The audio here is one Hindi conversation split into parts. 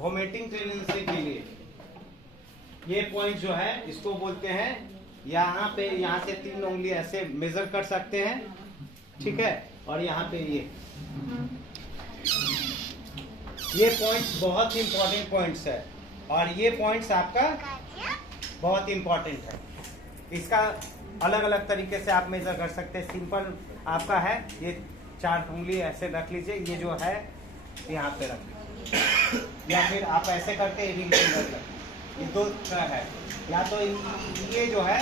वोमिटिंग टेंडेंसी के लिए ये पॉइंट जो है इसको बोलते हैं, यहाँ पे यहाँ से 3 उंगली ऐसे मेजर कर सकते हैं, ठीक है। और यहाँ पे ये पॉइंट्स बहुत इंपॉर्टेंट पॉइंट्स है, और ये पॉइंट्स आपका बहुत इंपॉर्टेंट है। इसका अलग अलग तरीके से आप मेजर कर सकते हैं। सिंपल आपका है, ये 4 उंगली ऐसे रख लीजिए, ये जो है यहाँ पे रख लीजिए, या फिर आप ऐसे करके रिंग फिंगर रख, ये 2 तरह है। या तो ये जो है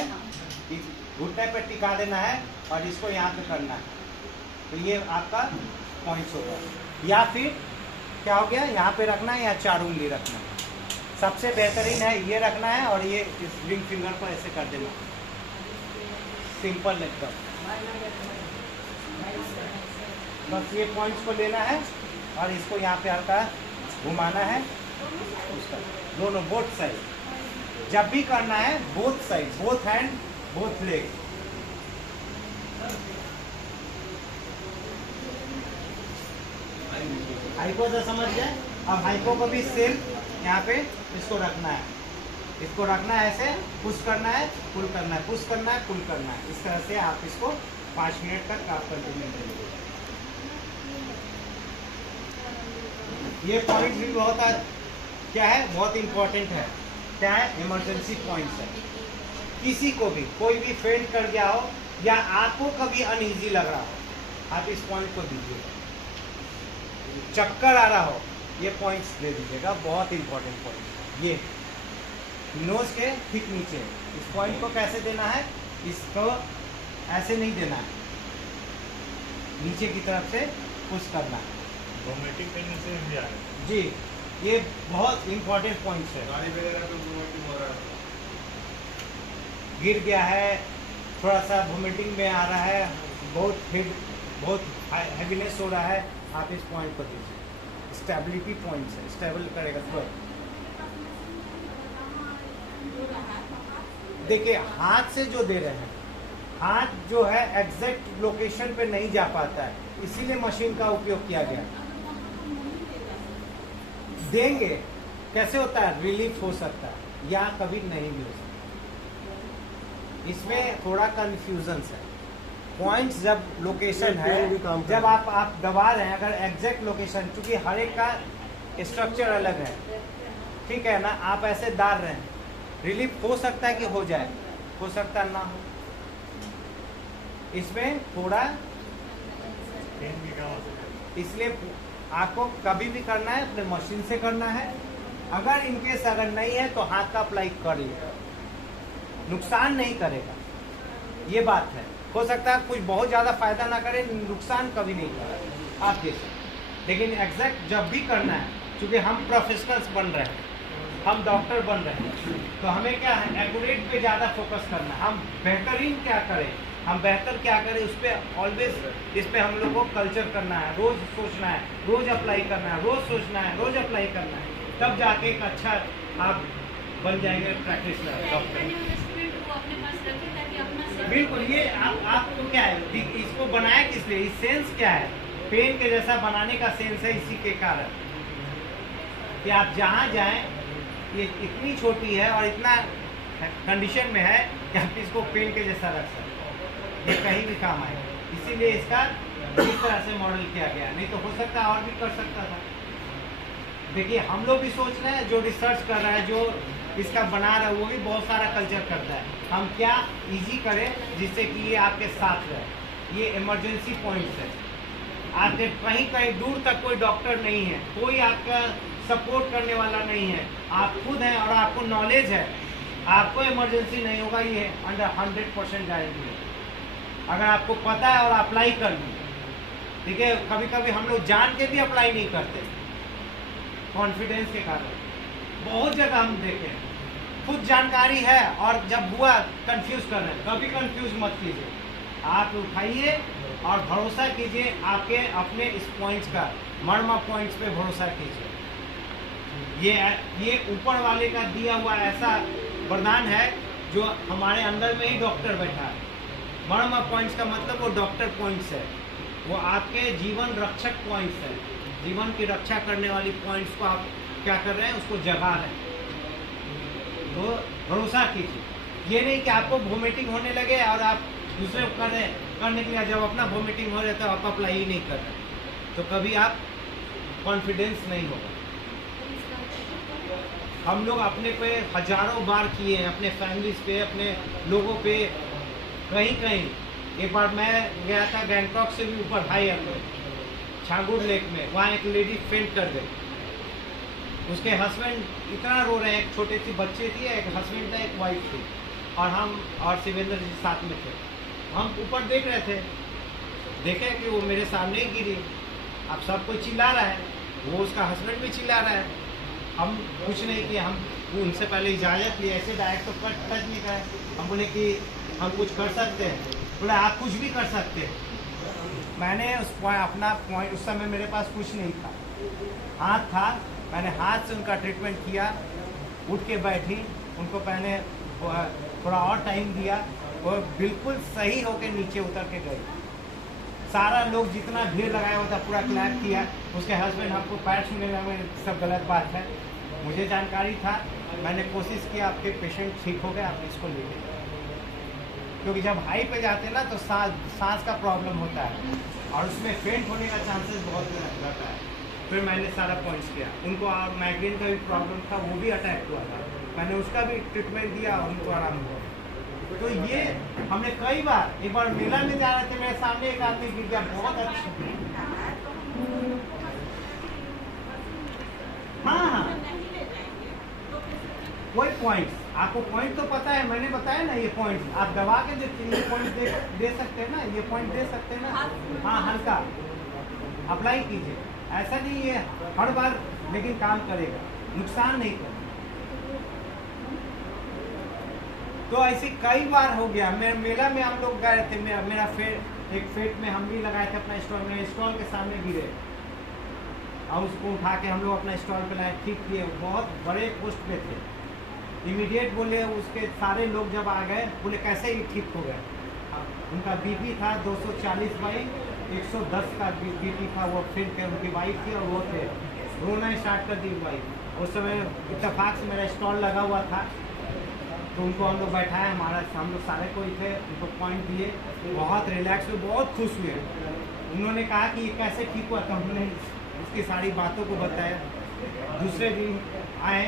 घुटने पे टिका देना है और इसको यहाँ पे करना है, तो ये आपका पॉइंट्स होगा। या फिर क्या हो गया, यहाँ पे रखना है या 4 उंगली रखना है। सबसे बेहतरीन है ये रखना है और ये इस रिंग फिंगर को ऐसे कर देना, सिंपल एकदम। बस ये पॉइंट्स को लेना है और इसको यहाँ पे हल्का घुमाना है, उसका दोनों बोथ साइड। जब भी करना है both side, both hand both leg. Hypo तो समझ गए। अब हाइपो को भी सेम यहाँ पे इसको रखना है, इसको रखना है, ऐसे पुश करना है, पुल करना है, पुश करना है, पुल करना है। इस तरह से आप इसको 5 मिनट तक आप कंटिन्यू करेंगे। ये पॉइंट भी बहुत क्या है, बहुत इंपॉर्टेंट है। क्या है, इमरजेंसी पॉइंट्स है। किसी को भी, कोई भी फेंट कर गया हो या आपको कभी अनईजी लग रहा हो, आप इस पॉइंट को दीजिए। चक्कर आ रहा हो, ये पॉइंट्स दे दीजिएगा, बहुत इंपॉर्टेंट पॉइंट। ये नोज के ठीक नीचे इस पॉइंट को कैसे देना है, इसको ऐसे नहीं देना है, नीचे की तरफ से पुश करना है। वोमिटिंग टेंडेंसी भी आ रहा है जी, ये बहुत इंपॉर्टेंट पॉइंट्स है। गाड़ी वगैरह पे वोमिटिंग हो रहा है, गिर गया है, थोड़ा सा वोमिटिंग में आ रहा है, बहुत हैवीनेस हो रहा है, आप इस पॉइंट को दीजिए। स्टेबिलिटी पॉइंट्स है, स्टेबल करेगा तुरंत। देखिए हाथ से जो दे रहे हैं, हाथ जो है एग्जैक्ट लोकेशन पे नहीं जा पाता है, इसीलिए मशीन का उपयोग किया गया। देंगे कैसे होता है, रिलीफ हो सकता है या कभी नहीं भी हो सकता। इसमें थोड़ा कंफ्यूजन है। पॉइंट्स जब लोकेशन है, जब आप दबा रहे हैं, अगर एग्जैक्ट लोकेशन, क्योंकि हर एक का स्ट्रक्चर अलग है, ठीक है ना। आप ऐसे डाल रहे हैं, रिलीफ हो सकता है कि हो जाए, हो सकता है ना हो। इसमें थोड़ा इसलिए आपको कभी भी करना है अपने मशीन से करना है। अगर इनकेस अगर नहीं है तो हाथ का अप्लाई कर लीजिए, नुकसान नहीं करेगा, ये बात है। हो सकता है कुछ बहुत ज़्यादा फायदा ना करे, नुकसान कभी नहीं करेगा आप जैसे। लेकिन एग्जैक्ट जब भी करना है, क्योंकि हम प्रोफेशनल्स बन रहे हैं, हम डॉक्टर बन रहे हैं, तो हमें क्या है, एक्यूरेट पे ज़्यादा फोकस करना है। हम बेहतरीन क्या करें, हम बेहतर क्या करें, उस पर ऑलवेज, इस पर हम लोग को कल्चर करना है, रोज़ सोचना है, रोज़ अप्लाई करना है, रोज़ सोचना है, रोज़ अप्लाई करना है, तब जाके एक अच्छा आप बन जाएंगे प्रैक्टिशनर डॉक्टर। बिल्कुल, ये आपको क्या है, इसको बनाया किस लिए, इस सेंस क्या है, पेन के जैसा बनाने का सेंस है। इसी के कारण कि आप जहाँ जाएं, ये इतनी छोटी है और इतना कंडीशन में है कि आप इसको पेन के जैसा रख सकते हैं, ये कहीं भी काम आए। इसीलिए इसका इस तरह से मॉडल किया गया, नहीं तो हो सकता और भी कर सकता था। देखिए हम लोग भी सोच रहे हैं, जो रिसर्च कर रहा है, जो इसका बना रहा है, वो भी बहुत सारा कल्चर करता है। हम क्या इजी करें जिससे कि ये आपके साथ रहे। ये इमरजेंसी पॉइंट्स है, आपके कहीं कहीं दूर तक कोई डॉक्टर नहीं है, कोई आपका सपोर्ट करने वाला नहीं है, आप खुद हैं और आपको नॉलेज है, आपको इमरजेंसी नहीं होगा, ये अंडर 100% गारंटी है। अगर आपको पता है और अप्लाई कर ली, ठीक है। कभी कभी हम लोग जान के भी अप्लाई नहीं करते, कॉन्फिडेंस के कारण। बहुत जगह हम देखे, खुद जानकारी है और जब हुआ कंफ्यूज कर रहे हैं। कभी कंफ्यूज मत कीजिए, आप उठाइए और भरोसा कीजिए आपके अपने इस पॉइंट्स का, मर्मा पॉइंट्स पे भरोसा कीजिए। ये ऊपर वाले का दिया हुआ ऐसा वरदान है जो हमारे अंदर में ही डॉक्टर बैठा है। मर्मा पॉइंट्स का मतलब वो डॉक्टर पॉइंट्स है, वो आपके जीवन रक्षक पॉइंट्स है। जीवन की रक्षा करने वाली पॉइंट्स को आप क्या कर रहे हैं, उसको जगा रहे हैं। तो भरोसा कीजिए, ये नहीं कि आपको वोमिटिंग होने लगे और आप दूसरे को करने के लिए जब अपना वोमिटिंग हो जाता है आप अप्लाई ही नहीं कर रहे, तो कभी आप कॉन्फिडेंस नहीं होगा। हम लोग अपने पे हजारों बार किए हैं, अपने फैमिलीज पे, अपने लोगों पे, कहीं कहीं। एक बार मैं गया था गैंगटॉक से भी ऊपर हाई में, छांगुर लेक में, वहाँ एक लेडी फेंट कर गई। उसके हस्बैंड इतना रो रहे हैं, एक छोटी सी बच्चे थी, एक हस्बैंड था, एक वाइफ थी, और हम और शिवेंद्र जी साथ में थे। हम ऊपर देख रहे थे, देखे कि वो मेरे सामने ही गिरी। अब सब कोई चिल्ला रहा है, वो उसका हस्बैंड भी चिल्ला रहा है। हम कुछ नहीं किए, हम उनसे पहले इजाज़त लिए, ऐसे डायरेक्ट तो टच नहीं कराए। हम बोले कि हम कुछ कर सकते हैं, बोले आप कुछ भी कर सकते हैं। मैंने अपना पॉइंट, उस समय मेरे पास कुछ नहीं था, हाथ था, मैंने हाथ से उनका ट्रीटमेंट किया। उठ के बैठी, उनको पहले थोड़ा और टाइम दिया, और बिल्कुल सही होके नीचे उतर के गई। सारा लोग जितना भीड़ लगाया हुआ था पूरा क्लैप किया। उसके हस्बैंड हमको पैर छूने लगे, सब गलत बात है। मुझे जानकारी था, मैंने कोशिश किया, आपके पेशेंट ठीक हो गए, आप इसको ले गए। क्योंकि जब हाई पे जाते हैं ना तो सांस का प्रॉब्लम होता है, और उसमें फेंट होने का चांसेस बहुत रहता है। फिर मैंने सारा पॉइंट्स किया। उनको माइग्रेन का भी प्रॉब्लम था, वो भी अटैक हुआ था, मैंने उसका भी ट्रीटमेंट दिया, उनको आराम हुआ। तो ये हमने कई बार, एक बार मेला में जा रहे थे, मेरे सामने एक आदमी गिर गया, बहुत अच्छा। हाँ, वही पॉइंट्स, आपको पॉइंट तो पता है, मैंने बताया ना ये पॉइंट्स, आप दबा के ये पॉइंट दे सकते हैं ना, ये पॉइंट दे सकते हैं ना। हाँ, हल्का अप्लाई कीजिए, ऐसा नहीं है हर बार, लेकिन काम करेगा, नुकसान नहीं करेगा। तो ऐसे कई बार हो गया। मेला में हम लोग गए थे, मेरा एक फेट में हम भी लगाए थे अपना स्टॉल, मेरे स्टॉल के सामने गिरे, और उसको उठा के हम लोग अपना स्टॉल पे लाए, ठीक किए। बहुत बड़े पोस्ट पे थे, इमीडिएट बोले, उसके सारे लोग जब आ गए बोले कैसे ही ठीक हो गए। उनका बीपी था 240/110 का बीपी था, वो फिर थे, उनकी वाइफ थी और वो थे, रोना स्टार्ट कर दी वाइफ। उस समय इत्तेफाक से मेरा स्टॉल लगा हुआ था, तो उनको हम लोग बैठाए, हम लोग सारे कोई थे, उनको पॉइंट दिए, बहुत रिलैक्स हुए, बहुत खुश हुए। उन्होंने कहा कि ये कैसे ठीक हुआ, तो हमने उसकी सारी बातों को बताया। दूसरे दिन आए,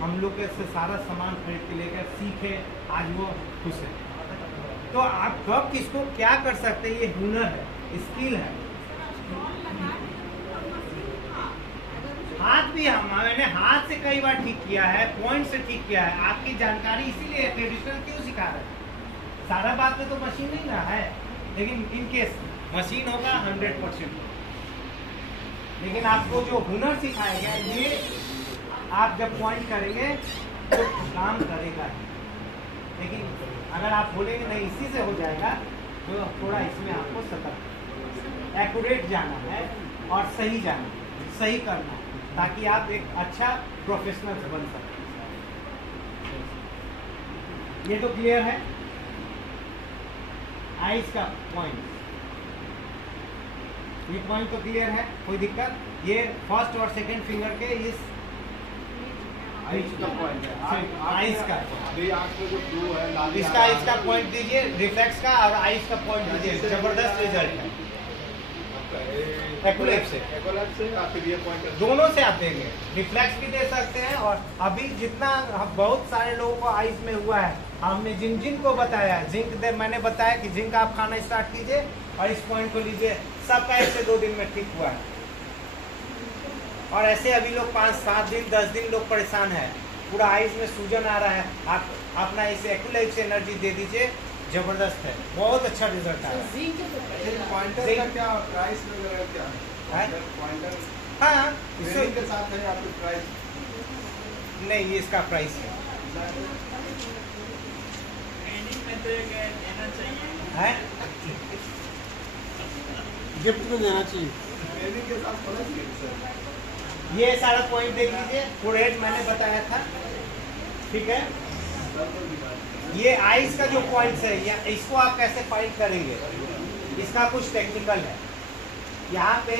हम लोग से सारा सामान खरीद के लेकर सीखे, आज वो खुश है। तो आप कब किसको क्या कर सकते हैं, ये हुनर है, स्किल है। हाथ भी मैंने हाथ से कई बार ठीक किया है, पॉइंट से ठीक किया है। आपकी जानकारी इसीलिए ट्रेडिशनल क्यों सिखा रहे हैं, सारा बात में तो मशीन नहीं ना है, लेकिन इन केस मशीन होगा 100%, लेकिन आपको जो हुनर सिखाया गया, ये आप जब पॉइंट करेंगे तो काम करेगा। लेकिन अगर आप बोलेंगे नहीं इसी से हो जाएगा, तो थोड़ा इसमें आपको सतर्क, एक्यूरेट जाना है और सही जाना, सही करना है, ताकि आप एक अच्छा प्रोफेशनल बन सकें। ये तो क्लियर है। आइज का पॉइंट, ये पॉइंट तो क्लियर है, कोई दिक्कत। ये फर्स्ट और सेकंड फिंगर के इस आइस का पॉइंट है, आइस का, अभी आपको जो फ्लो है लाल, इसका पॉइंट दीजिए, रिफ्लेक्स का और आइस का पॉइंट दीजिए, जबरदस्त रिजल्ट है। एक्युलेट से या फिर ये पॉइंट दोनों से आप देंगे, रिफ्लेक्स भी दे सकते हैं। और अभी जितना बहुत सारे लोगों को आइस में हुआ है, हमने जिन को बताया, मैंने बताया कि जिंक आप खाना स्टार्ट कीजिए और इस पॉइंट को लीजिए, सबका 1 से 2 दिन में ठीक हुआ है। और ऐसे अभी लोग 5-7 दिन 10 दिन लोग परेशान है, पूरा आइस में सूजन आ रहा है, आप अपना इसे एक्युलाइफ से एनर्जी दे दीजिए, जबरदस्त है, बहुत अच्छा रिजल्ट आया। पॉइंटर का क्या प्राइस वगैरह क्या है? पॉइंटर हाँ, इसके के साथ है आपके प्राइस? नहीं, ये इसका प्राइस है। गिफ्ट में देना चाहिए। ट्रेनिंग के साथ थोड़ा गिफ्ट। ये सारा पॉइंट देख लीजिए, फोरहेड मैंने बताया था, ठीक है। ये आइस का जो पॉइंट्स है, या इसको आप कैसे फाइंड करेंगे, इसका कुछ टेक्निकल है। यहाँ पे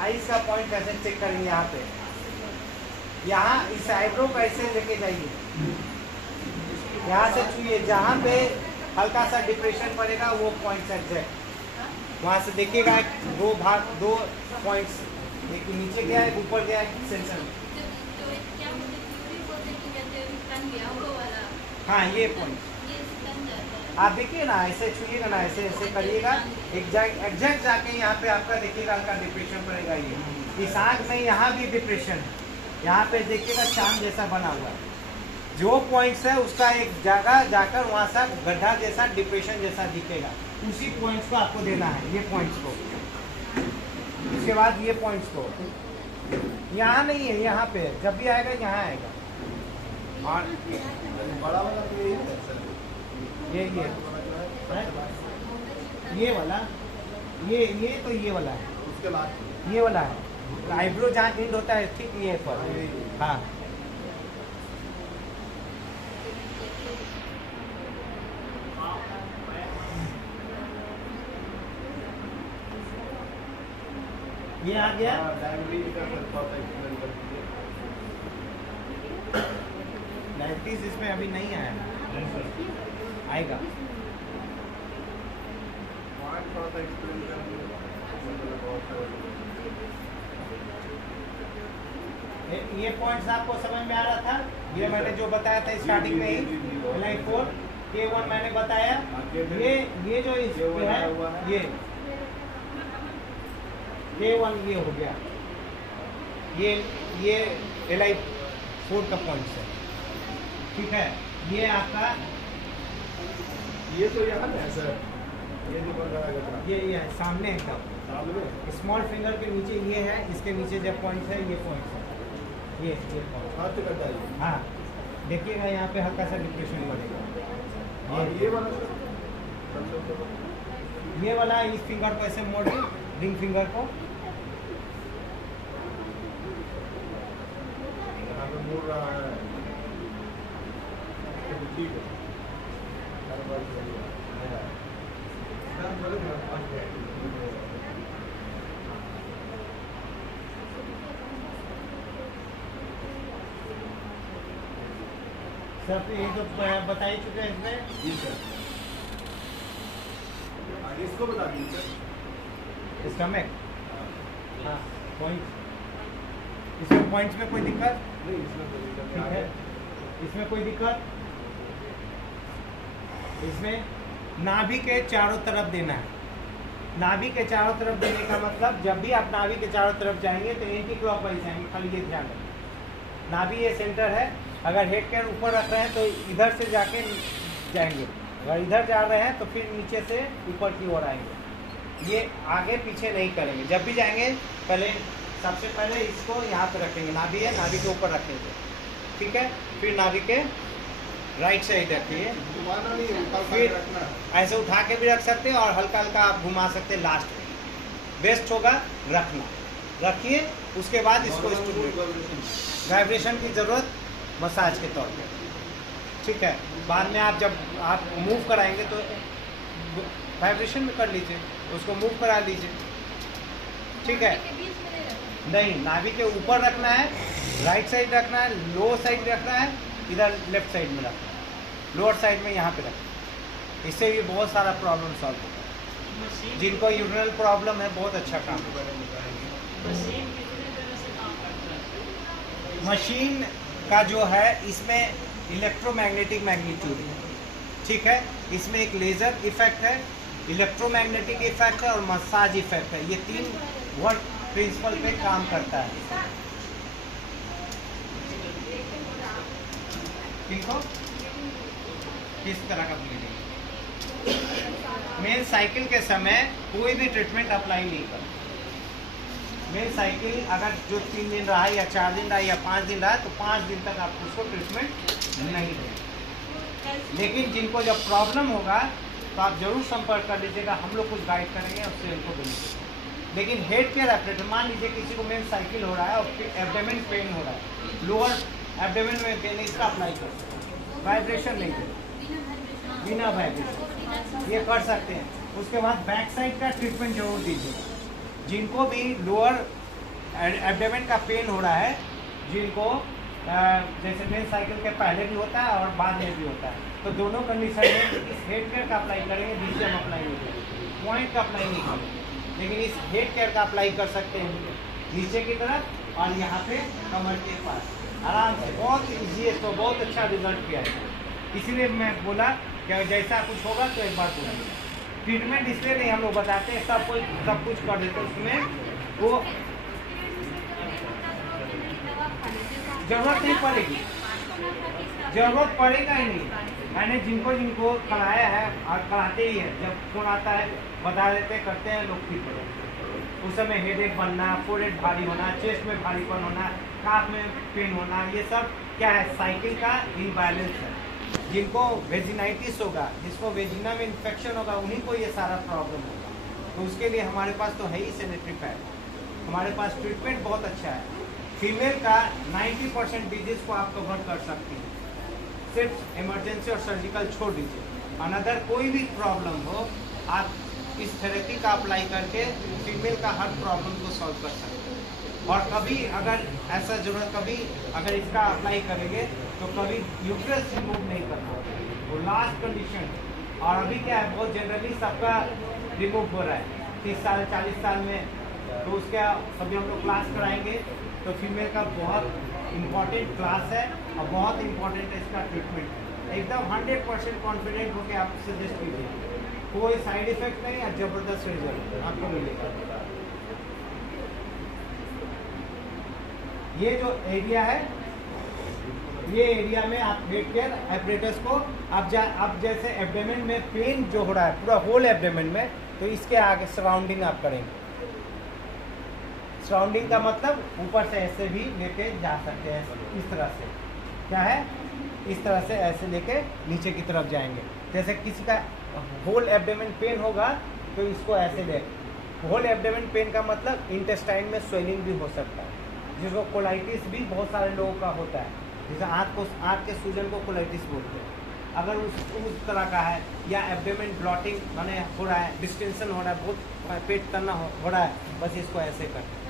आइस का पॉइंट कैसे चेक करेंगे, यहाँ पे यहाँ इस आईब्रो को ऐसे लेके जाइए, यहाँ से छूइए, जहाँ पे हल्का सा डिप्रेशन पड़ेगा वो पॉइंट्स एग्जैक्ट वहाँ से देखिएगा। दो पॉइंट्स, एक नीचे गया है, ऊपर गया है, सेंटर में। हाँ ये पॉइंट आप देखिए ना, ऐसे छूइएगा ना, ऐसे ऐसे करिएगा, एग्जैक्ट जाके यहाँ पे आपका देखिएगा हल्का डिप्रेशन पड़ेगा। ये इस आँख में यहाँ भी डिप्रेशन है, यहाँ पे देखिएगा चांद जैसा बना हुआ है। जो पॉइंट्स है उसका एक जगह जाकर वहाँ सा गड्ढा जैसा डिप्रेशन जैसा दिखेगा, उसी पॉइंट्स को आपको देना है, ये पॉइंट्स को। उसके बाद ये पॉइंट्स को यहाँ नहीं है, यहाँ पे जब भी आएगा यहाँ आएगा। और बड़ा वाला तो यही है सर, ये वाला, ये तो ये वाला है, उसके बाद ये वाला है आईब्रो जहाँ एंड होता है, ठीक ये पर। हाँ ये आ गया। डायबिटीज इसमें अभी नहीं आया, आएगा। ये पॉइंट्स आपको समझ में आ रहा था, ये मैंने जो बताया था स्टार्टिंग में ही, लाइन 4 K1 मैंने बताया। ये जो इस पे है, ये K1 ये हो गया, ये LI 4 का पॉइंट्स है, ठीक है। ये आपका ये तो यहाँ है सर, ये जो बन रहा है ये है सामने एकदम, सामने स्मॉल फिंगर के नीचे ये है, इसके नीचे जो पॉइंट्स है ये पॉइंट्स है, ये पॉइंट। हाथ करता है। हाँ देखिएगा यहाँ पे हल्का सा डिप्रेशन बनेगा। और ये वाला ये वाला इस फिंगर को ऐसे मोड़ के, रिंग फिंगर को यहाँ पे मुड़ रहा है, ठीक है। सब ये जो बता ही चुके हैं इसमें। जी सर, आगे इसको बता दीजिए सर। स्टमक, हाँ पॉइंट, इसमें पॉइंट्स में कोई दिक्कत नहीं, इसमें कोई दिक्कत ठीक नहीं है। है। इसमें कोई दिक्कत, इसमें नाभि के चारों तरफ देना है। नाभि के चारों तरफ देने का मतलब, जब भी आप नाभि के चारों तरफ जाएंगे तो एंटी क्लॉकवाइज जाएंगे, खाली ये ध्यान रखें। नाभि ये सेंटर है, अगर हेड के ऊपर रख रहे हैं तो इधर से जाके जाएंगे, अगर इधर जा रहे हैं तो फिर नीचे से ऊपर की ओर आएंगे। ये आगे पीछे नहीं करेंगे, जब भी जाएंगे पहले सबसे पहले इसको यहाँ पे रखेंगे, नाभि है, नाभि के ऊपर रखेंगे, ठीक है। फिर नाभि के राइट साइड रखिए, घुमाना नहीं है, उठा फिर रखना है। ऐसे उठा के भी रख सकते हैं और हल्का हल्का आप घुमा सकते हैं। लास्ट में बेस्ट होगा रखना, रखिए। उसके बाद इसको वाइब्रेशन की ज़रूरत मसाज के तौर पे, ठीक है। बाद में आप जब आप मूव कराएंगे तो वाइब्रेशन में कर लीजिए, उसको मूव करा लीजिए, ठीक है। नहीं, नाभि के ऊपर रखना है, राइट साइड रखना है, लोअर साइड रखना है, इधर लेफ्ट साइड में रखना है, लोअर साइड में यहाँ पे रखना। इससे भी बहुत सारा प्रॉब्लम सॉल्व होगा। जिनको यूरिनल प्रॉब्लम है बहुत अच्छा काम है। मशीन का जो है इसमें इलेक्ट्रोमैग्नेटिक मैग्नीट्यूड है, ठीक है। इसमें एक लेज़र इफेक्ट है, इलेक्ट्रोमैग्नेटिक इफेक्ट है और मसाज इफेक्ट है। ये तीन वर्क प्रिंसिपल पे काम करता है। ठीक हो, किस तरह का ब्लीडिंग, मेन साइकिल के समय कोई भी ट्रीटमेंट अप्लाई नहीं कर। मेन साइकिल अगर जो 3 दिन रहा या 4 दिन रहा या 5 दिन रहा तो 5 दिन तक आप उसको ट्रीटमेंट नहीं दें। लेकिन जिनको जब प्रॉब्लम होगा तो आप जरूर संपर्क कर लीजिएगा, हम लोग कुछ गाइड करेंगे, उससे उनको बेनिफिट। लेकिन हेड केयर ऑपरेटर, मान लीजिए किसी को मेन साइकिल हो रहा है और एब्डोमेन पेन हो रहा है, लोअर एब्डोमेन में पेन, इसका अप्लाई कर सकते हैं, वाइब्रेशन नहीं है, बिना वाइब्रेशन ये कर सकते हैं। उसके बाद बैक साइड का ट्रीटमेंट जरूर दीजिए। जिनको भी लोअर एब्डोमेन का पेन हो रहा है, जिनको जैसे मेन साइकिल के पहले भी होता है और बाद में भी होता है। तो दोनों कंडीशन में इस हेड केयर का अप्लाई करेंगे, बीच में हम अप्लाई नहीं करेंगे, पॉइंट का अप्लाई नहीं करेंगे, लेकिन इस हेड केयर का अप्लाई कर सकते हैं नीचे की तरफ और यहाँ पे कमर के पास आराम से। बहुत ईजी है, तो बहुत अच्छा रिजल्ट किया है। इसीलिए मैं बोला कि जैसा कुछ होगा तो एक बार बोलिए। ट्रीटमेंट इसलिए नहीं हम लोग बताते हैं, सब कुछ कर देते हैं उसमें, वो जरूरत नहीं पड़ेगी, जरूरत पड़ेगा ही नहीं। मैंने जिनको कराया है और कराते ही है, जब फोन आता है बता देते करते हैं लोग ठीक हो जाते हैं। उस समय हेडेक बनना, फोरहेड भारी होना, चेस्ट में भारीपन होना, काफ में पेन होना, ये सब क्या है, साइकिल का इनबैलेंस है। जिनको वेजिनाइटिस होगा, जिसको वेजिना में इन्फेक्शन होगा, उन्हीं को ये सारा प्रॉब्लम होगा। तो उसके लिए हमारे पास तो है ही सैनिटरी पैड। हमारे पास ट्रीटमेंट बहुत अच्छा है। फीमेल का 90% डिजीज को आप कवर कर सकती हैं, सिर्फ इमरजेंसी और सर्जिकल छोड़ दीजिए। अनदर कोई भी प्रॉब्लम हो, आप इस थेरेपी का अप्लाई करके फीमेल का हर प्रॉब्लम को सॉल्व कर सकते हैं। और कभी अगर ऐसा जरूरत, कभी अगर इसका अप्लाई करेंगे तो कभी यूट्रस रिमूव नहीं करना, वो लास्ट कंडीशन। और अभी क्या है, बहुत जनरली सबका रिमूव हो रहा है 30 साल 40 साल में। तो उसका कभी हम लोग क्लास कराएंगे, तो फीमेल का बहुत इम्पॉर्टेंट क्लास है और बहुत इम्पॉर्टेंट है इसका ट्रीटमेंट। एकदम 100% कॉन्फिडेंट होकर आप सजेस्ट कीजिए, कोई साइड इफेक्ट नहीं और ज़बरदस्त रिजल्ट आपको मिलेगा। ये जो एरिया है, ये एरिया में आप हेड केयर एपरेटस को अब जैसे एब्डोमेन में पेन जो हो रहा है पूरा होल एब्डोमेन में, तो इसके आगे सराउंडिंग आप करेंगे। सराउंडिंग का मतलब ऊपर से ऐसे भी लेके जा सकते हैं, इस तरह से क्या है, इस तरह से ऐसे लेके नीचे की तरफ जाएंगे। जैसे किसी का होल एब्डोमेन पेन होगा तो इसको ऐसे ले। होल एब्डोमेन पेन का मतलब इंटेस्टाइन में स्वेलिंग भी हो सकता है, जिसको कोलाइटिस भी बहुत सारे लोगों का होता है। जैसे आँख के सूजन को कोलाइटिस बोलते हैं। अगर उस तरह का है, या एब्डोमेन ब्लॉटिंग माने हो रहा है, डिस्टेंशन हो रहा है, बहुत पेट करना हो रहा है, बस इसको ऐसे करते हैं।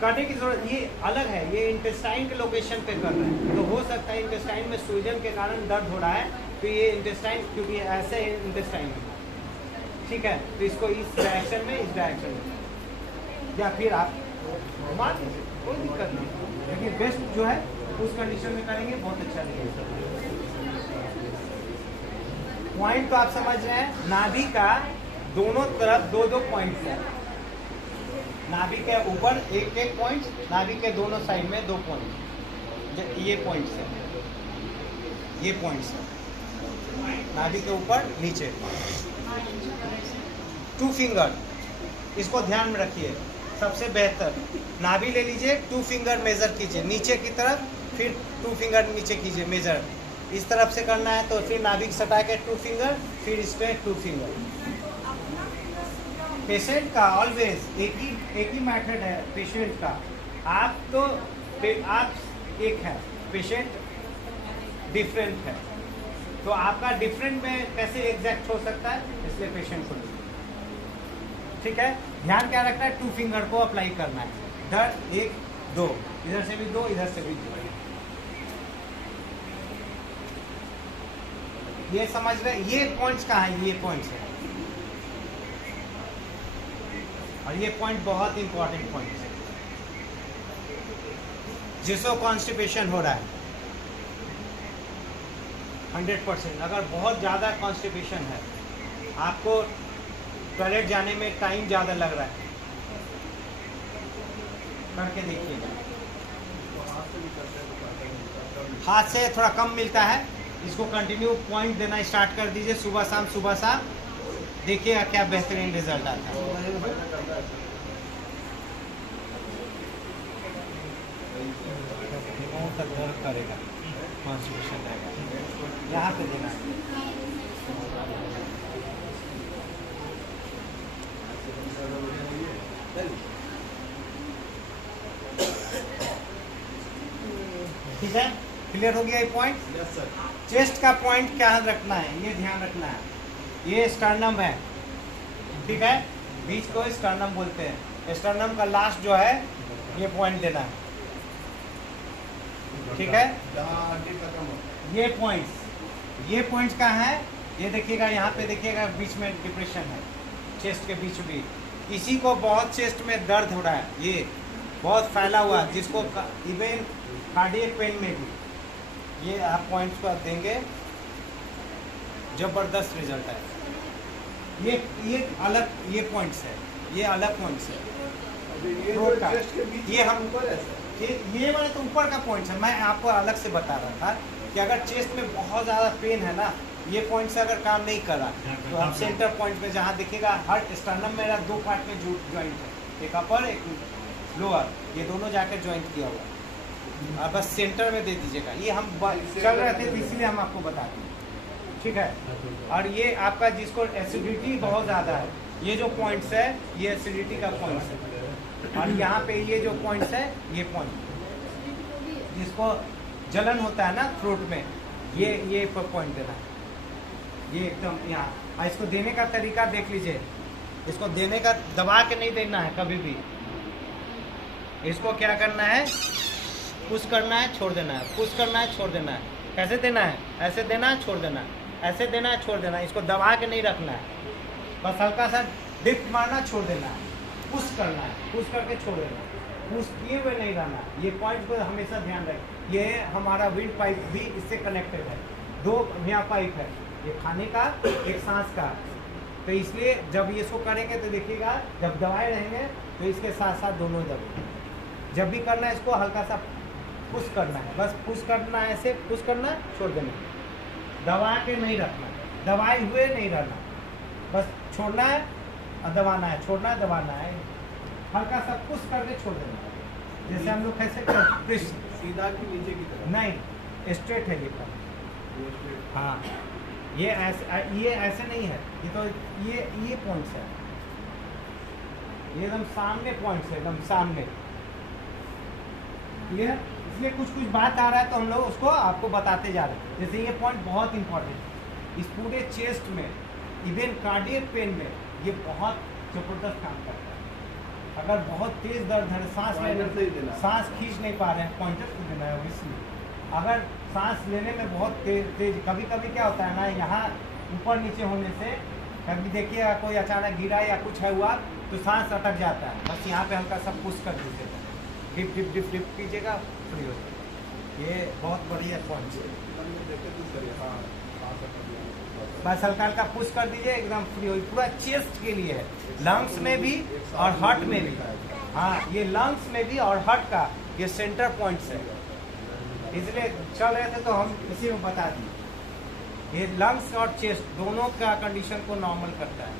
करने की जरूरत, ये अलग है, ये इंटेस्टाइन के लोकेशन पे कर रहे हैं। तो हो सकता है इंटेस्टाइन में सूजन के कारण दर्द हो रहा है, तो ये इंटेस्टाइन, क्योंकि ऐसे इंटेस्टाइन है, ठीक है, तो इसको इस डायरेक्शन में, इस डायरेक्शन में, या फिर आप मान लीजिए, कोई दिक्कत नहीं, लेकिन बेस्ट जो है उस कंडीशन में करेंगे, बहुत अच्छा लगेगा। पॉइंट तो आप समझ रहे हैं, नाभि का दोनों तरफ 2-2 पॉइंट्स हैं। नाभि के ऊपर एक पॉइंट, नाभि के दोनों साइड में 2 पॉइंट, ये पॉइंट्स है, ये पॉइंट्स है नाभि के ऊपर नीचे। 2 फिंगर, इसको ध्यान में रखिए, सबसे बेहतर नाभि ले लीजिए, 2 फिंगर मेजर कीजिए नीचे की तरफ, फिर 2 फिंगर नीचे कीजिए मेजर। इस तरफ से करना है तो फिर नाभि सटा के 2 फिंगर, फिर स्ट्रेट 2 फिंगर। पेशेंट का ऑलवेज एक ही मेथड है पेशेंट का। आप तो आप एक है, पेशेंट डिफरेंट है, तो आपका डिफरेंट में कैसे एग्जैक्ट हो सकता है, इसलिए पेशेंट को, ठीक है, ध्यान क्या रखना है, 2 फिंगर को अप्लाई करना है। इधर 1 2, इधर से भी 2, इधर से भी 2। ये समझ रहे, ये पॉइंट्स कहाँ है, ये पॉइंट्स है, और ये पॉइंट बहुत इंपॉर्टेंट पॉइंट है। जिसको कॉन्स्टिपेशन हो रहा है 100%, अगर बहुत ज़्यादा कॉन्स्टिपेशन है, आपको टॉयलेट जाने में टाइम ज़्यादा लग रहा है, करके देखिएगा। हाथ से थोड़ा कम मिलता है, इसको कंटिन्यू पॉइंट देना स्टार्ट कर दीजिए, सुबह शाम, देखिएगा क्या बेहतरीन रिजल्ट आता है। तक दर्द करेगा, कॉन्स्टिपेशन रहेगा, यहाँ पे देना है। ठीक है, क्लियर हो गया ये पॉइंट। Yes sir. चेस्ट का पॉइंट क्या रखना है, ये ध्यान रखना है, ये स्टर्नम है, ठीक है, बीच को स्टर्नम बोलते हैं। स्टर्नम का लास्ट जो है, ये पॉइंट देना है। ठीक है। जहाँ हड्डी खत्म होता ये पॉइंट्स कहाँ है, ये देखिएगा, यहाँ पे देखिएगा बीच में डिप्रेशन है, चेस्ट के बीच भी। इसी को बहुत चेस्ट में दर्द हो रहा है, ये बहुत फैला हुआ है, जिसको इवन कार्डियक पेन में भी ये आप पॉइंट्स पर देंगे, जबरदस्त रिजल्ट है। ये अलग, ये पॉइंट्स है, ये अलग पॉइंट्स है। अभी ये थ्रोट जो का, चेस्ट के बीच ये में हम ऊपर है सर। ये वाले तो ऊपर का पॉइंट है। मैं आपको अलग से बता रहा था कि अगर चेस्ट में बहुत ज़्यादा पेन है ना, ये पॉइंट से अगर काम नहीं कर रहा तो आप सेंटर पॉइंट में जहाँ दिखेगा, हर स्टर्नम मेरा 2 पार्ट में ज्वाइंट है, एक अपर एक लोअर, ये दोनों जाकर ज्वाइंट किया हुआ है। आप बस सेंटर में दे दीजिएगा। ये हम चल रहे थे तो इसलिए हम आपको बताते हैं, ठीक है। और ये आपका जिसको एसिडिटी बहुत ज़्यादा है, ये जो पॉइंट्स है ये एसिडिटी का पॉइंट्स है। और यहाँ पे ये जो पॉइंट्स है, ये पॉइंट जिसको जलन होता है ना थ्रोट में, ये पॉइंट देना है, ये एकदम यहाँ। और इसको देने का तरीका देख लीजिए, इसको देने का दबा के नहीं देना है कभी भी। इसको क्या करना है, पुश करना है, छोड़ देना है, पुश करना है, छोड़ देना है। कैसे देना है, ऐसे देना है, छोड़ देना है, ऐसे देना है, छोड़ देना है। इसको दबा के नहीं रखना है, बस हल्का सा डिप मारना, छोड़ देना है, पुश करना है, पुश करके छोड़ देना है, पुश किए हुए नहीं रहना। ये पॉइंट को हमेशा ध्यान रखें। ये हमारा विंड पाइप भी इससे कनेक्टेड है, 2 यहाँ पाइप है, एक खाने का एक सांस का। तो इसलिए जब ये इसको करेंगे तो देखिएगा, जब दबाए रहेंगे तो इसके साथ साथ दोनों दबे। जब भी करना है इसको हल्का सा पुश करना है, बस पुश करना है, ऐसे पुश करना है, छोड़ देना है, दबा के नहीं रखना, दबाए हुए नहीं रहना, बस छोड़ना है और दबाना है, छोड़ना है, दबाना है, हल्का सा पुश करके छोड़ देना है। जैसे हम लोग कैसे पुश, सीधा की नीचे की तरफ नहीं स्ट्रेट है ये काम। हाँ, ये ऐसे नहीं है, ये तो ये पॉइंट्स है, ये एकदम सामने पॉइंट्स है, एकदम सामने। क्लियर? इसलिए कुछ बात आ रहा है तो हम लोग उसको आपको बताते जा रहे हैं। जैसे ये पॉइंट बहुत इंपॉर्टेंट है, इस पूरे चेस्ट में, इवन कार्डियक पेन में ये बहुत जबरदस्त काम करता है। अगर बहुत तेज दर्द है, सांस खींच नहीं पा रहे हैं, पॉइंटर से देना है। इसलिए अगर सांस लेने में बहुत तेज कभी क्या होता है ना, यहाँ ऊपर नीचे होने से कभी देखिए कोई अचानक गिरा या कुछ है हुआ तो सांस अटक जाता है। बस यहाँ पे हल्का सा पुश कर दीजिएगा, डिप डिप डिप डिप कीजिएगा, फ्री हो जाएगा। ये बहुत बढ़िया पॉइंट है, बस हल्का हल्का पुश कर दीजिए, एकदम फ्री हो। पूरा चेस्ट के लिए है, लंग्स में भी और हार्ट में भी। हाँ, ये लंग्स में भी और हार्ट का ये सेंटर पॉइंट्स है, इसलिए चल रहे थे तो हम इसी में बता दिए। ये लंग्स और चेस्ट दोनों का कंडीशन को नॉर्मल करता है,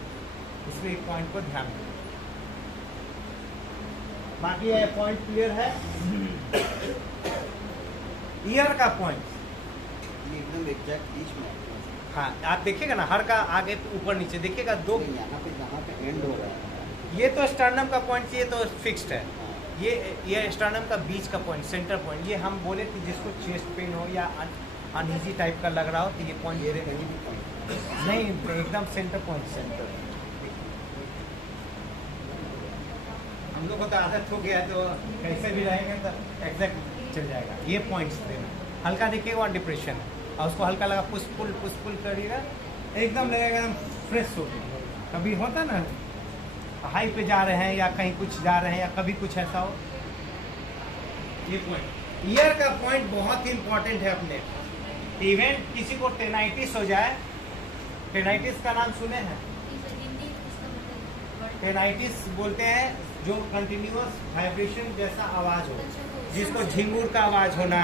इसलिए एक पॉइंट को ध्यान दें। बाकी ये पॉइंट क्लियर है। ईयर का पॉइंट एकदम एग्जैक्ट बीच में। हाँ, आप देखिएगा ना, हर का आगे ऊपर नीचे देखिएगा, 2 यहाँ पे जहाँ पे एंड हो रहा है, ये तो स्टर्नम का पॉइंट, ये तो फिक्स्ड है। ये स्टर्नम का बीच का पॉइंट, सेंटर पॉइंट, ये हम बोले कि जिसको चेस्ट पेन हो या अनईजी टाइप का लग रहा हो तो ये पॉइंट ये कहीं भी पॉइंट नहीं, एकदम सेंटर पॉइंट, सेंटर। हम लोग को तो आदत हो गया तो कैसे भी रहेंगे तो एग्जैक्ट चल जाएगा। ये पॉइंट्स देना, हल्का देखिएगा और डिप्रेशन है, और उसको हल्का लगा पुश पुल करिएगा, एकदम लगेगा एकदम फ्रेश हो गया। कभी होता ना हाई पे जा रहे हैं या कहीं कुछ जा रहे हैं या कभी कुछ ऐसा हो, ये पॉइंट। ईयर का पॉइंट बहुत ही इंपॉर्टेंट है अपने। इवन किसी को टेनाइटिस हो जाए, टेनाइटिस का नाम सुने हैं? टेनाइटिस बोलते हैं जो कंटिन्यूअस वाइब्रेशन जैसा आवाज़ हो, जिसको झिंगुर का आवाज़ होना,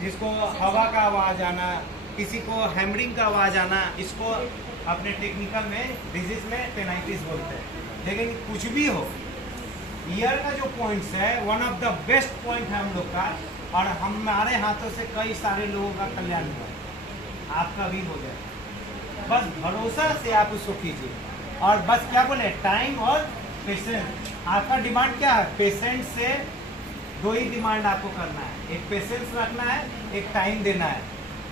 जिसको हवा का आवाज़ आना, किसी को हैमरिंग का आवाज़ आना, इसको अपने टेक्निकल में डिजीज में टेनाइटिस बोलते हैं। लेकिन कुछ भी हो, ईयर का जो पॉइंट्स है one of the best point है हम लोग का, और हमारे हाथों से कई सारे लोगों का कल्याण हुआ है, आपका भी हो जाए। बस भरोसा से आप उसको कीजिए, और बस क्या बोले, टाइम और पेशेंस। आपका डिमांड क्या है? पेशेंस से 2 ही डिमांड आपको करना है, एक पेशेंस रखना है, एक टाइम देना है।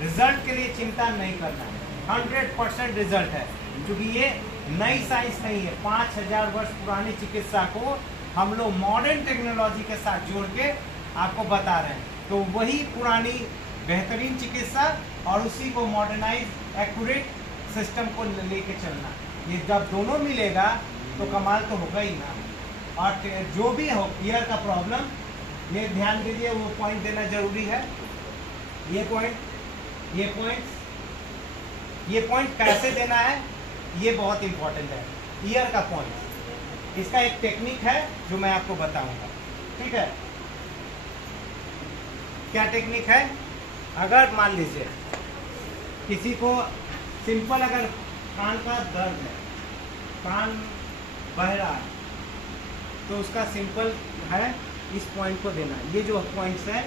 रिजल्ट के लिए चिंता नहीं करना है, 100% रिजल्ट है, क्योंकि ये नई साइंस नहीं है। 5000 वर्ष पुरानी चिकित्सा को हम लोग मॉडर्न टेक्नोलॉजी के साथ जोड़ के आपको बता रहे हैं। तो वही पुरानी बेहतरीन चिकित्सा और उसी को मॉडर्नाइज एक्यूरेट सिस्टम को लेके चलना, ये जब दोनों मिलेगा तो कमाल तो होगा ही ना। और जो भी हो ईयर का प्रॉब्लम, ये ध्यान दीजिए, वो पॉइंट देना जरूरी है। ये पॉइंट कैसे देना है, ये बहुत इंपॉर्टेंट है। ईयर का पॉइंट, इसका एक टेक्निक है जो मैं आपको बताऊंगा, ठीक है। क्या टेक्निक है? अगर मान लीजिए किसी को सिंपल अगर कान का दर्द है, कान बह रहा है, तो उसका सिंपल है इस पॉइंट को देना। ये जो पॉइंट्स है,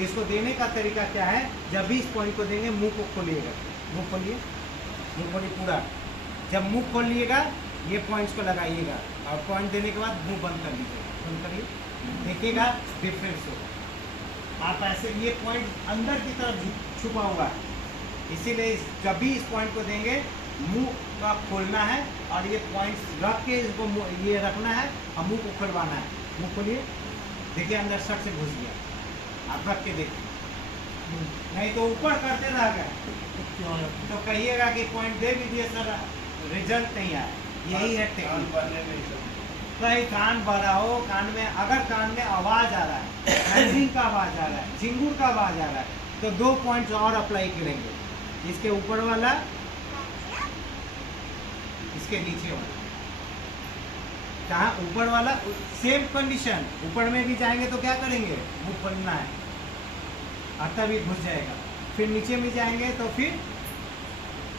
इसको देने का तरीका क्या है? जब भी इस पॉइंट को देंगे, मुंह को खोलिएगा, मुंह खोलिए पूरा। जब मुंह खोलिएगा, ये पॉइंट्स को लगाइएगा और पॉइंट देने के बाद मुंह बंद कर लीजिएगा, बंद करिए, देखिएगा डिफरेंस होगा। आप ऐसे, ये पॉइंट अंदर की तरफ छुपा हुआ है, इसीलिए जब भी इस पॉइंट को देंगे, मुंह का खोलना है और ये पॉइंट्स रख के इसको ये रखना है और मुंह को खुलवाना है। मुंह खोलिए, देखिए अंदर शर्ट से घुस गया, आप रख के देखिए, नहीं तो ऊपर करते रह गए तो कहिएगा कि पॉइंट दे भी दिए सर, रिजल्ट नहीं आया। यही है टेक्निक। कहीं कान भरा हो, कान में अगर कान में आवाज आ रहा है, हैंसिंग का आवाज आ रहा है, झिंगुर का आवाज आ रहा है, तो 2 पॉइंट्स और अप्लाई करेंगे, इसके ऊपर वाला, इसके नीचे वाला। कहाँ ऊपर वाला? सेम कंडीशन, ऊपर में भी जाएंगे तो क्या करेंगे? मुंह खोलना है और तभी घुस जाएगा। फिर नीचे में जाएंगे तो फिर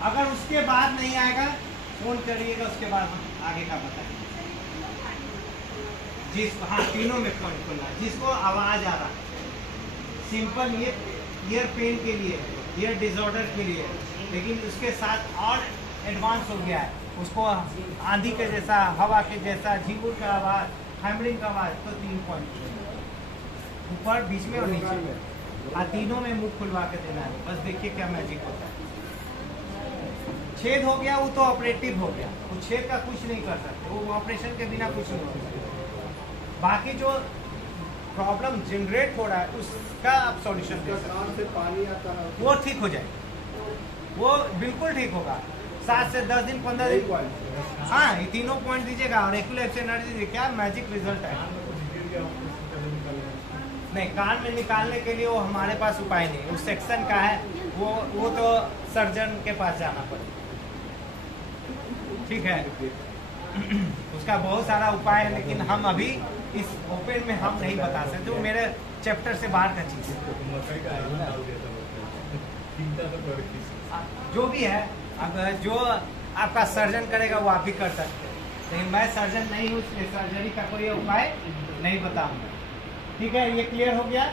अगर उसके बाद नहीं आएगा, फोन करिएगा, उसके बाद हम आगे का बताएंगे। जिसको, हाँ, तीनों में पॉइंट खोलना है। जिसको आवाज आ रहा है, सिंपल, ये ईयर पेन के लिए, ईयर डिसऑर्डर के लिए, लेकिन उसके साथ और एडवांस हो गया है, उसको आंधी के जैसा, हवा के जैसा, झिंगुर का आवाज, हैमरिंग का आवाज, तो 3 पॉइंट ऊपर, बीच में और नीचे में, तीनों में मुंह खुलवा के देना है। बस देखिए क्या मैजिक होता है। छेद हो गया, वो तो ऑपरेटिव हो गया, वो छेद का कुछ नहीं कर सकते, वो ऑपरेशन के बिना कुछ नहीं हो सकता। बाकी जो प्रॉब्लम जनरेट हो रहा है, उसका आप सॉल्यूशन दे सकते हैं। से पानी आता है, वो ठीक हो जाए, वो बिल्कुल ठीक होगा। 7 से 10 दिन, 15 दिन, हाँ, ये तीनों पॉइंट दीजिएगा और एक्यूलेक्स एनर्जी, क्या मैजिक रिजल्ट है। नहीं, कान में निकालने के लिए वो हमारे पास उपाय नहीं, उस सेक्शन का है, वो तो सर्जन के पास जाना पड़ेगा, ठीक है। उसका बहुत सारा उपाय है, लेकिन हम अभी इस ओपन में हम नहीं बता सकते, वो मेरे चैप्टर से बाहर का चीज़ है। जो भी है, अब जो आपका सर्जन करेगा वो आप भी कर सकते हैं, लेकिन मैं सर्जन नहीं हूँ, इसलिए सर्जरी का कोई उपाय नहीं बताऊंगा, ठीक है। ये क्लियर हो गया।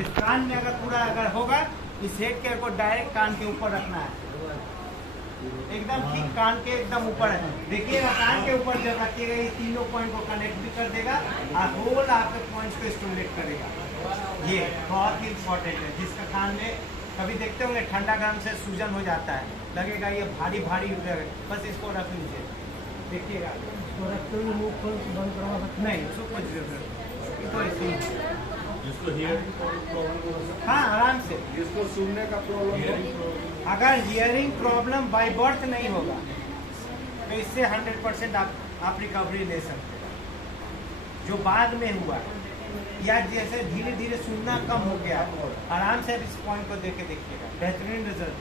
इस कान में अगर पूरा अगर होगा, इस हेड केयर को डायरेक्ट कान के ऊपर रखना है, एकदम ठीक कान के एकदम ऊपर है। देखिएगा कान के ऊपर जब रखिएगा, ये तीनों पॉइंट को कनेक्ट भी कर देगा और होल आपके पॉइंट्स को स्टिमुलेट करेगा। ये बहुत ही इंपॉर्टेंट है। जिसका कान में कभी देखते होंगे ठंडा गर्म से सूजन हो जाता है, लगेगा ये भारी भारी हो जाएगा, बस इसको रख लीजिए, देखिएगा इसको रखते हुए मुंह खोल बंद करवा सकते नहीं, उसको कुछ जरूरत तो ऐसे ही, जिसको हियरिंग प्रॉब्लम, हाँ, आराम से। जिसको सुनने का प्रॉब्लम, अगर हियरिंग प्रॉब्लम बाय बर्थ नहीं होगा तो इससे 100% आप रिकवरी ले सकते हैं। जो बाद में हुआ या जैसे धीरे धीरे सुनना कम हो गया, आराम से इस पॉइंट को देके देखिएगा, बेहतरीन रिजल्ट।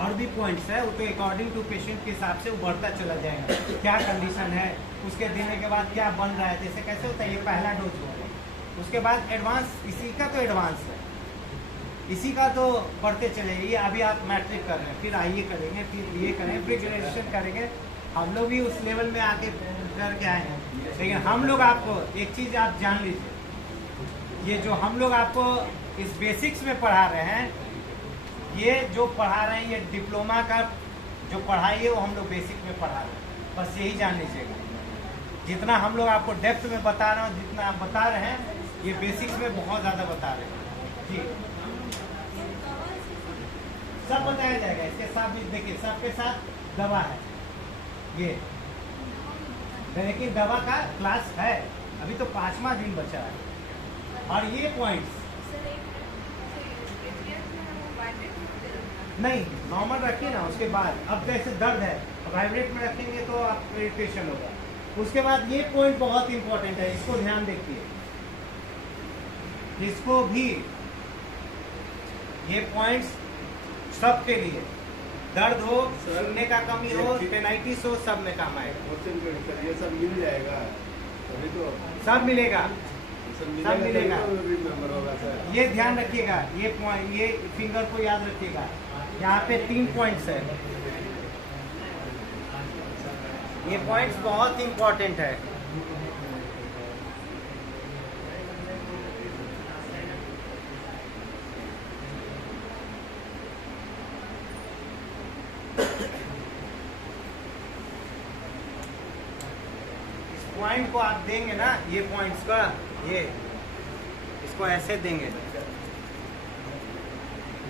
और भी पॉइंट्स है, वो तो अकॉर्डिंग टू पेशेंट के हिसाब से उभरता चला जाएगा, क्या कंडीशन है, उसके देने के बाद क्या बन रहा है। जैसे कैसे होता है, ये पहला डोज हो गया, उसके बाद एडवांस, इसी का तो एडवांस है, इसी का तो बढ़ते चले। ये अभी आप मैट्रिक कर रहे हैं, फिर आईए करेंगे, फिर ये करेंगे, फिर ग्रेजुएशन करेंगे। हम लोग भी उस लेवल में आके करके आए हैं, लेकिन हम लोग आपको एक चीज़ आप जान लीजिए, ये जो हम लोग आपको इस बेसिक्स में पढ़ा रहे हैं, ये जो पढ़ा रहे हैं, ये डिप्लोमा का जो पढ़ाई है वो हम लोग बेसिक में पढ़ा रहे हैं, बस यही जान लीजिएगा। जितना हम लोग आपको डेप्थ में बता रहे हैं, जितना आप बता रहे हैं, ये बेसिक्स में बहुत ज़्यादा बता रहे हैं जी। सब बताया जाएगा, इसके साथ भी देखिए, सबके साथ दवा है ये, लेकिन दवा का क्लास है। अभी तो 5वां दिन बचा है। और ये पॉइंट्स नहीं नॉर्मल रखिए ना, उसके बाद अब जैसे दर्द है वाइब्रेट में रखेंगे तो आपको इरिटेशन होगा। उसके बाद ये पॉइंट बहुत इंपॉर्टेंट है, इसको ध्यान देखिए, इसको भी ये पॉइंट्स सबके लिए, दर्द हो, सुनने का कमी हो, टेनाइटिस हो, सब में काम आएगा। ये सब मिल जाएगा अभी तो सब मिलेगा, सब मिलेगा। नंबर होगा सर। ये ध्यान रखिएगा, ये पॉइंट, ये फिंगर को याद रखिएगा। यहाँ पे 3 पॉइंट्स है, ये पॉइंट्स बहुत इंपॉर्टेंट है। इस पॉइंट को आप देंगे ना, ये पॉइंट्स का, ये इसको ऐसे देंगे,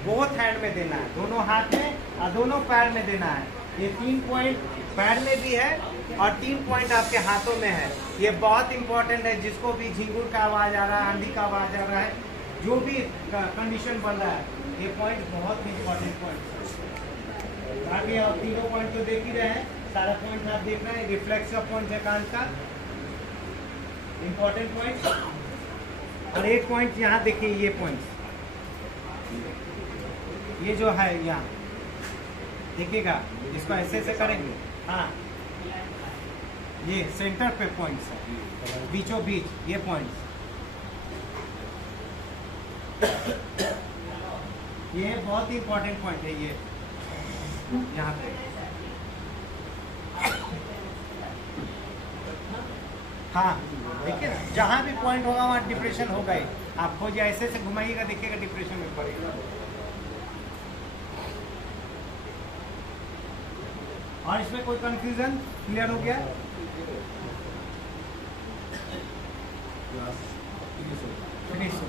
बोथ हैंड में देना है, दोनों हाथ में और दोनों पैर में देना है। ये 3 पॉइंट पैर में भी है और 3 पॉइंट आपके हाथों में है। ये बहुत इंपॉर्टेंट है, जिसको भी झिंगुर का आवाज आ रहा है, आंधी का आवाज आ रहा है, जो भी कंडीशन बन रहा है, ये पॉइंट बहुत इंपॉर्टेंट पॉइंट। आगे और तीनों पॉइंट तो देख ही रहे हैं, सारा पॉइंट आप देख रहे हैं। रिफ्लेक्स का पॉइंट है कान का, इंपॉर्टेंट पॉइंट। और एक पॉइंट यहाँ देखिए, ये पॉइंट, ये जो है यहाँ देखिएगा, इसको ऐसे ऐसे करेंगे, हाँ ये सेंटर पे पॉइंट्स है, बीचों बीच ये पॉइंट्स, ये बहुत ही इंपॉर्टेंट पॉइंट है ये यहाँ पे। हाँ देखिए ना, जहाँ भी पॉइंट होगा वहाँ डिप्रेशन होगा ही। आप खोजिए, ऐसे से घुमाइएगा, देखिएगा डिप्रेशन में पड़ेगा। और इसमें कोई कंफ्यूजन क्लियर हो गया? फिनिश हो।